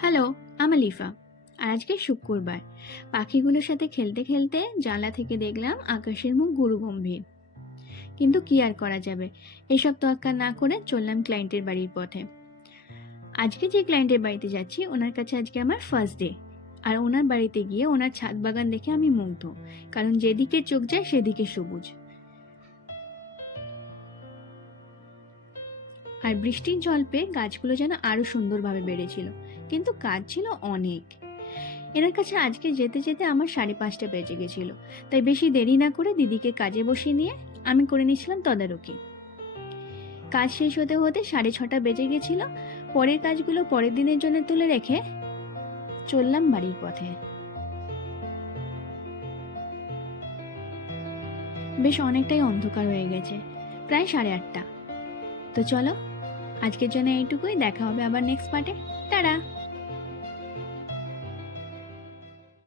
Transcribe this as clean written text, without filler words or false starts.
Hello, আমি লিফা। আর আজকে শুক্রবার। পাখিগুলোর সাথে খেলতে খেলতে জানলা থেকে দেখলাম আকাশের মুখ গুরুগম্ভীর। কিন্তু কি আর করা যাবে, এসব তোয়াক্কা না করে চললাম ক্লায়েন্টের বাড়ির পথে। আজকে যে ক্লায়েন্টের বাড়িতে যাচ্ছি ওনার কাছে আজকে আমার ফার্স্ট ডে। আর ওনার বাড়িতে গিয়ে ওনার ছাদ বাগান দেখে আমি মুগ্ধ, কারণ যেদিকে চোখ যায় সেদিকে সবুজ। আর বৃষ্টির জল পেয়ে গাছগুলো যেন আরো সুন্দরভাবে বেড়েছিল, কিন্তু কাজ ছিল অনেক। এনার কাছে আজকে যেতে যেতে আমার 5:30 বেজে গেছিল। তাই বেশি দেরি না করে দিদিকে কাজে বসিয়ে নিয়ে আমি করে নিয়েছিলাম তদারকি। কাজ শেষ হতে হতে 6:30 বেজে গেছিল। পরের কাজগুলো পরের দিনের জন্য তুলে রেখে চললাম বাড়ির পথে। বেশ অনেকটাই অন্ধকার হয়ে গেছে, প্রায় 8:30। তো চলো, আজকের জন্য এইটুকুই। দেখা হবে আবার নেক্সট পার্টে। টাটা।